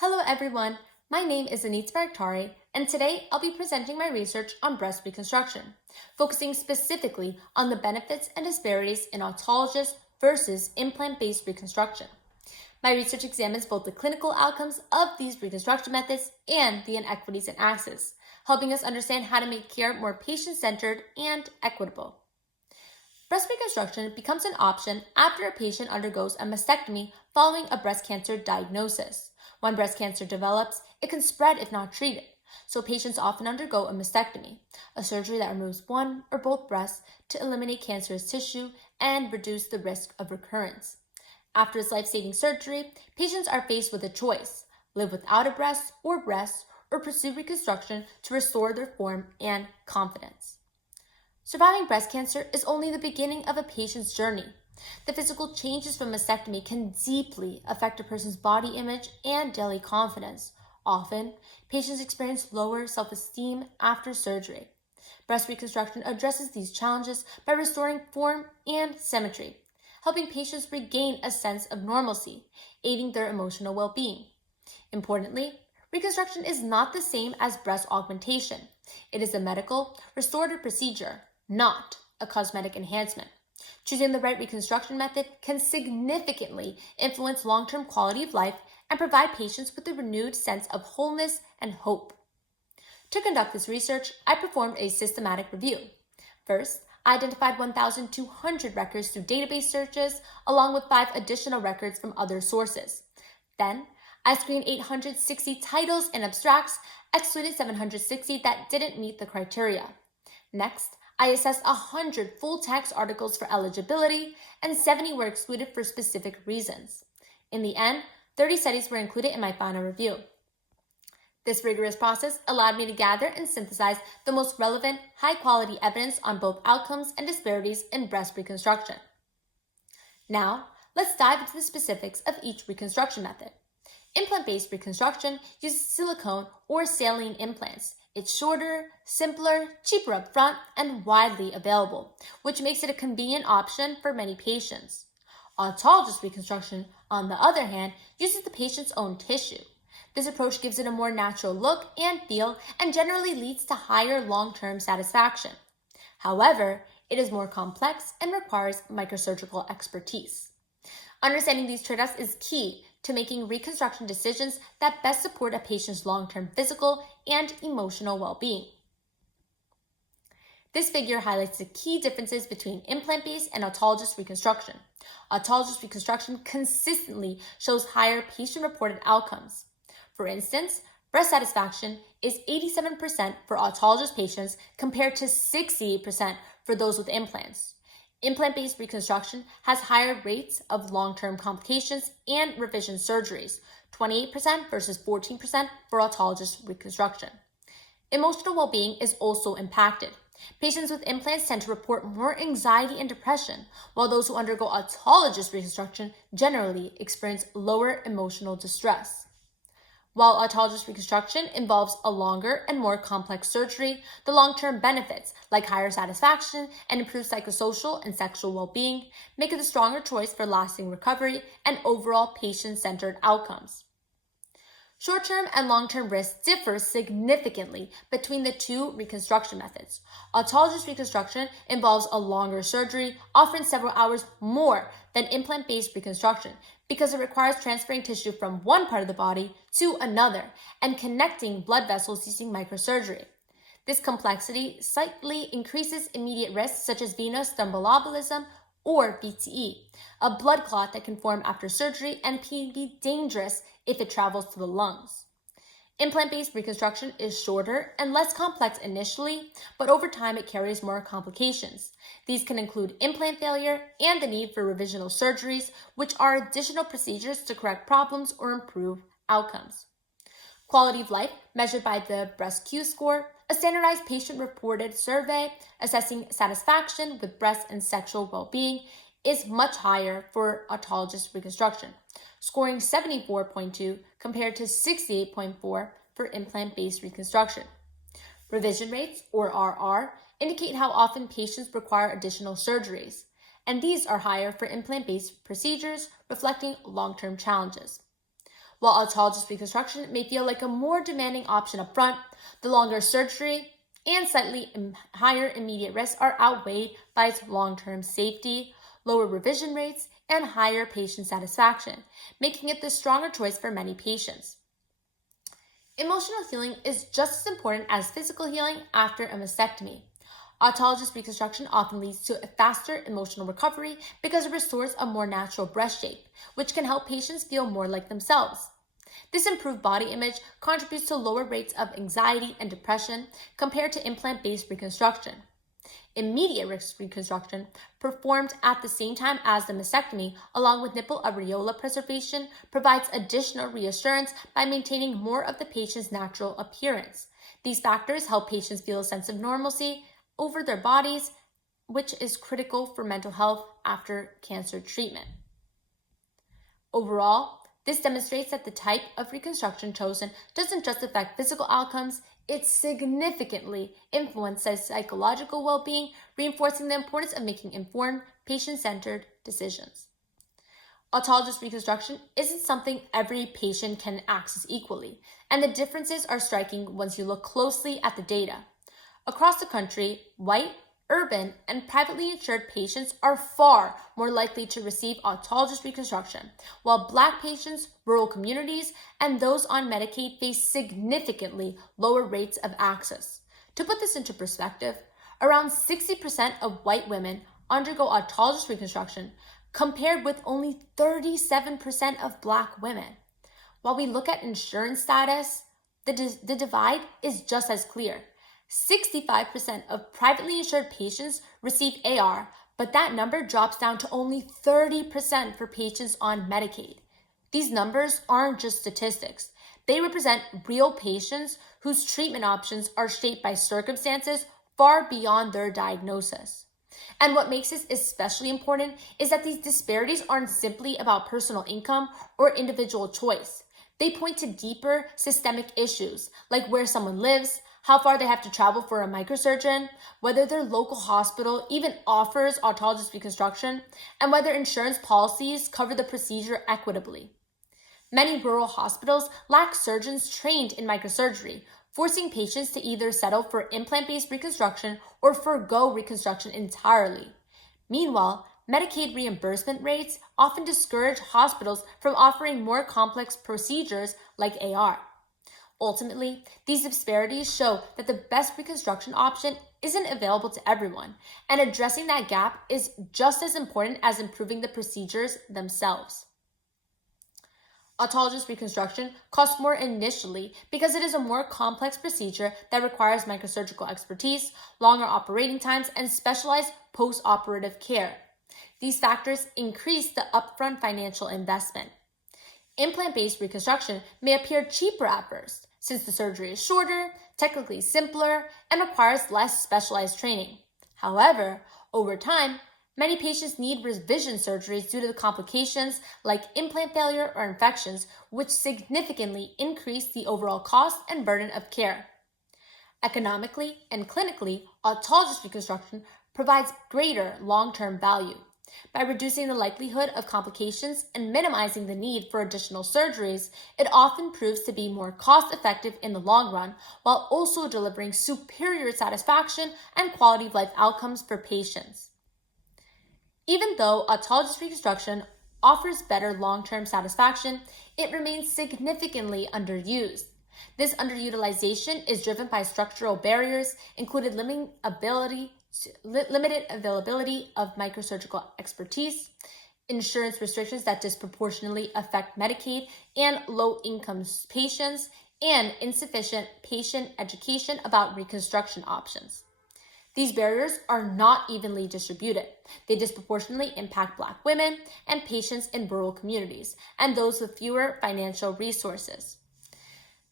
Hello everyone, my name is Anita Bajraktari, and today I'll be presenting my research on breast reconstruction, focusing specifically on the benefits and disparities in autologous versus implant-based reconstruction. My research examines both the clinical outcomes of these reconstruction methods and the inequities in access, helping us understand how to make care more patient-centered and equitable. Breast reconstruction becomes an option after a patient undergoes a mastectomy following a breast cancer diagnosis. When breast cancer develops, it can spread if not treated, so patients often undergo a mastectomy, a surgery that removes one or both breasts to eliminate cancerous tissue and reduce the risk of recurrence. After this life-saving surgery, patients are faced with a choice: live without a breast, or pursue reconstruction to restore their form and confidence. Surviving breast cancer is only the beginning of a patient's journey. The physical changes from mastectomy can deeply affect a person's body image and daily confidence. Often, patients experience lower self-esteem after surgery. Breast reconstruction addresses these challenges by restoring form and symmetry, helping patients regain a sense of normalcy, aiding their emotional well-being. Importantly, reconstruction is not the same as breast augmentation. It is a medical, restorative procedure, not a cosmetic enhancement. Choosing the right reconstruction method can significantly influence long-term quality of life and provide patients with a renewed sense of wholeness and hope. To conduct this research, I performed a systematic review. First, I identified 1,200 records through database searches, along with 5 additional records from other sources. Then, I screened 860 titles and abstracts, excluded 760 that didn't meet the criteria. Next, I assessed 100 full-text articles for eligibility, and 70 were excluded for specific reasons. In the end, 30 studies were included in my final review. This rigorous process allowed me to gather and synthesize the most relevant, high-quality evidence on both outcomes and disparities in breast reconstruction. Now, let's dive into the specifics of each reconstruction method. Implant-based reconstruction uses silicone or saline implants. It's shorter, simpler, cheaper upfront, and widely available, which makes it a convenient option for many patients. Autologous reconstruction, on the other hand, uses the patient's own tissue. This approach gives it a more natural look and feel and generally leads to higher long-term satisfaction. However, it is more complex and requires microsurgical expertise. Understanding these trade-offs is key to making reconstruction decisions that best support a patient's long-term physical and emotional well-being. This figure highlights the key differences between implant-based and autologous reconstruction. Autologous reconstruction consistently shows higher patient-reported outcomes. For instance, breast satisfaction is 87% for autologous patients compared to 68% for those with implants. Implant-based reconstruction has higher rates of long-term complications and revision surgeries, 28% versus 14% for autologous reconstruction. Emotional well-being is also impacted. Patients with implants tend to report more anxiety and depression, while those who undergo autologous reconstruction generally experience lower emotional distress. While autologous reconstruction involves a longer and more complex surgery, the long-term benefits, like higher satisfaction and improved psychosocial and sexual well-being, make it a stronger choice for lasting recovery and overall patient-centered outcomes. Short-term and long-term risks differ significantly between the two reconstruction methods. Autologous reconstruction involves a longer surgery, often several hours more than implant-based reconstruction, because it requires transferring tissue from one part of the body to another and connecting blood vessels using microsurgery. This complexity slightly increases immediate risks such as venous thromboembolism or VTE, a blood clot that can form after surgery and can be dangerous if it travels to the lungs. Implant-based reconstruction is shorter and less complex initially, but over time it carries more complications. These can include implant failure and the need for revisional surgeries, which are additional procedures to correct problems or improve outcomes. Quality of life, measured by the breast Q score, a standardized patient-reported survey assessing satisfaction with breast and sexual well-being, is much higher for autologous reconstruction, scoring 74.2 compared to 68.4 for implant-based reconstruction. Revision rates, or RR, indicate how often patients require additional surgeries, and these are higher for implant-based procedures, reflecting long-term challenges. While autologous reconstruction may feel like a more demanding option up front, the longer surgery and slightly higher immediate risks are outweighed by its long-term safety, lower revision rates, and higher patient satisfaction, making it the stronger choice for many patients. Emotional healing is just as important as physical healing after a mastectomy. Autologous reconstruction often leads to a faster emotional recovery because it restores a more natural breast shape, which can help patients feel more like themselves. This improved body image contributes to lower rates of anxiety and depression compared to implant-based reconstruction. Immediate reconstruction, performed at the same time as the mastectomy, along with nipple areola preservation, provides additional reassurance by maintaining more of the patient's natural appearance. These factors help patients feel a sense of normalcy over their bodies, which is critical for mental health after cancer treatment. Overall, this demonstrates that the type of reconstruction chosen doesn't just affect physical outcomes, it significantly influences psychological well-being, reinforcing the importance of making informed, patient-centered decisions. Autologous reconstruction isn't something every patient can access equally, and the differences are striking once you look closely at the data. Across the country, white, urban, and privately insured patients are far more likely to receive autologous reconstruction, while Black patients, rural communities, and those on Medicaid face significantly lower rates of access. To put this into perspective, around 60% of white women undergo autologous reconstruction, compared with only 37% of Black women. While we look at insurance status, the divide is just as clear. 65% of privately insured patients receive AR, but that number drops down to only 30% for patients on Medicaid. These numbers aren't just statistics. They represent real patients whose treatment options are shaped by circumstances far beyond their diagnosis. And what makes this especially important is that these disparities aren't simply about personal income or individual choice. They point to deeper systemic issues like where someone lives, how far they have to travel for a microsurgeon, whether their local hospital even offers autologous reconstruction, and whether insurance policies cover the procedure equitably. Many rural hospitals lack surgeons trained in microsurgery, forcing patients to either settle for implant-based reconstruction or forgo reconstruction entirely. Meanwhile, Medicaid reimbursement rates often discourage hospitals from offering more complex procedures like AR. Ultimately, these disparities show that the best reconstruction option isn't available to everyone, and addressing that gap is just as important as improving the procedures themselves. Autologous reconstruction costs more initially because it is a more complex procedure that requires microsurgical expertise, longer operating times, and specialized post-operative care. These factors increase the upfront financial investment. Implant-based reconstruction may appear cheaper at first, since the surgery is shorter, technically simpler, and requires less specialized training. However, over time, many patients need revision surgeries due to the complications like implant failure or infections, which significantly increase the overall cost and burden of care. Economically and clinically, autologous reconstruction provides greater long-term value. By reducing the likelihood of complications and minimizing the need for additional surgeries, it often proves to be more cost-effective in the long run, while also delivering superior satisfaction and quality of life outcomes for patients. Even though autologous reconstruction offers better long-term satisfaction, it remains significantly underused. This underutilization is driven by structural barriers, including limited availability of microsurgical expertise, insurance restrictions that disproportionately affect Medicaid and low-income patients, and insufficient patient education about reconstruction options. These barriers are not evenly distributed. They disproportionately impact Black women and patients in rural communities and those with fewer financial resources.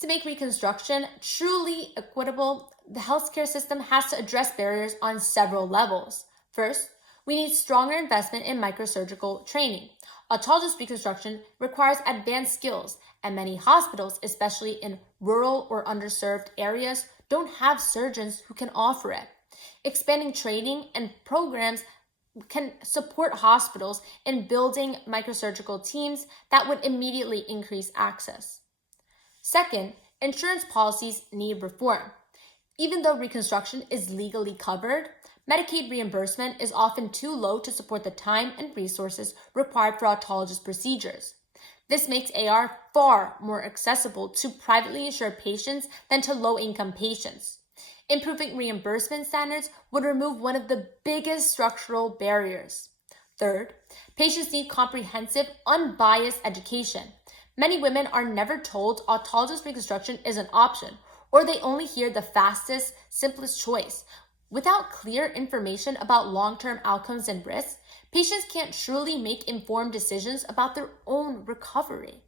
To make reconstruction truly equitable, the healthcare system has to address barriers on several levels. First, we need stronger investment in microsurgical training. Autologous reconstruction requires advanced skills, and many hospitals, especially in rural or underserved areas, don't have surgeons who can offer it. Expanding training and programs can support hospitals in building microsurgical teams that would immediately increase access. Second, insurance policies need reform. Even though reconstruction is legally covered, Medicaid reimbursement is often too low to support the time and resources required for autologous procedures. This makes AR far more accessible to privately insured patients than to low-income patients. Improving reimbursement standards would remove one of the biggest structural barriers. Third, patients need comprehensive, unbiased education. Many women are never told autologous reconstruction is an option, or they only hear the fastest, simplest choice. Without clear information about long-term outcomes and risks, patients can't truly make informed decisions about their own recovery.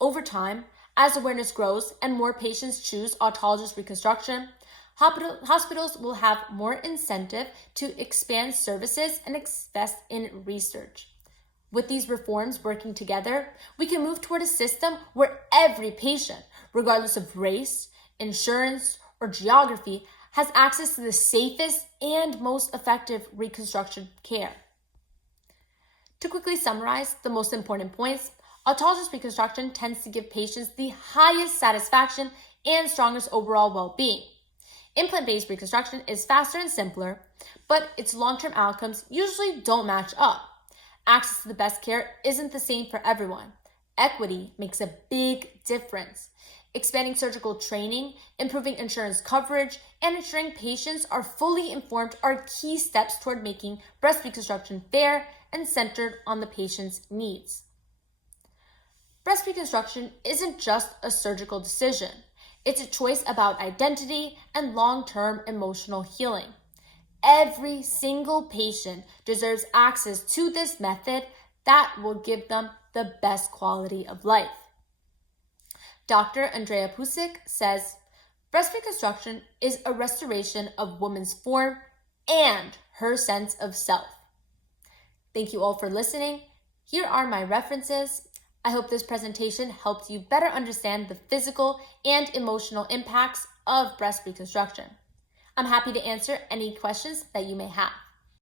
Over time, as awareness grows and more patients choose autologous reconstruction, hospitals will have more incentive to expand services and invest in research. With these reforms working together, we can move toward a system where every patient, regardless of race, insurance, or geography, has access to the safest and most effective reconstruction care. To quickly summarize the most important points, autologous reconstruction tends to give patients the highest satisfaction and strongest overall well-being. Implant-based reconstruction is faster and simpler, but its long-term outcomes usually don't match up. Access to the best care isn't the same for everyone. Equity makes a big difference. Expanding surgical training, improving insurance coverage, and ensuring patients are fully informed are key steps toward making breast reconstruction fair and centered on the patient's needs. Breast reconstruction isn't just a surgical decision. It's a choice about identity and long-term emotional healing. Every single patient deserves access to this method that will give them the best quality of life. Dr. Andrea Pusik says, breast reconstruction is a restoration of woman's form and her sense of self. Thank you all for listening. Here are my references. I hope this presentation helped you better understand the physical and emotional impacts of breast reconstruction. I'm happy to answer any questions that you may have.